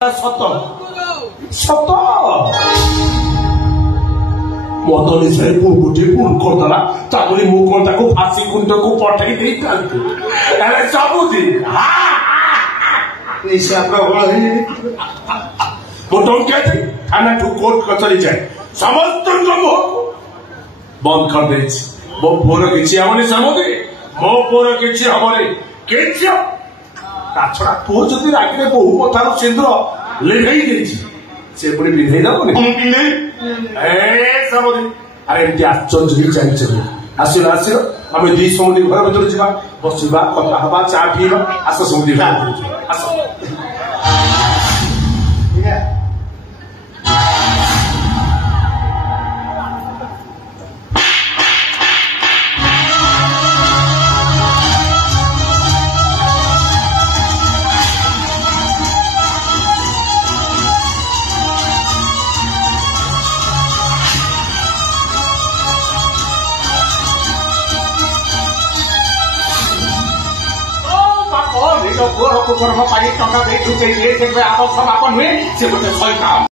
सत सत मत निशारे पुण गोटे भूल करदेला तापरे मु कौन ताको फांसी कुंड को पठाई दे सबुदिन निशा प्रबल मो टंकिया थाना ठू कोर्ट कचहरी जाए समस्त बंद कर दे मो पुअर किसी हमनी समझे मो पुअर किसी हमनी किसी छड़ा पुओ जदि रागिले बहु कथार सिंदूर लिभेई से पुणी पिंधे दबनी अरे एमती आश्चर्य चली आसिल आसिल आम दी समुद्री घर भर जा बसवा कथा हवा चा पीवा आस समुद्री आस पुअर को कर्म पाई टंका दे चुके आदर्श बापन हुए से गोटे शैतान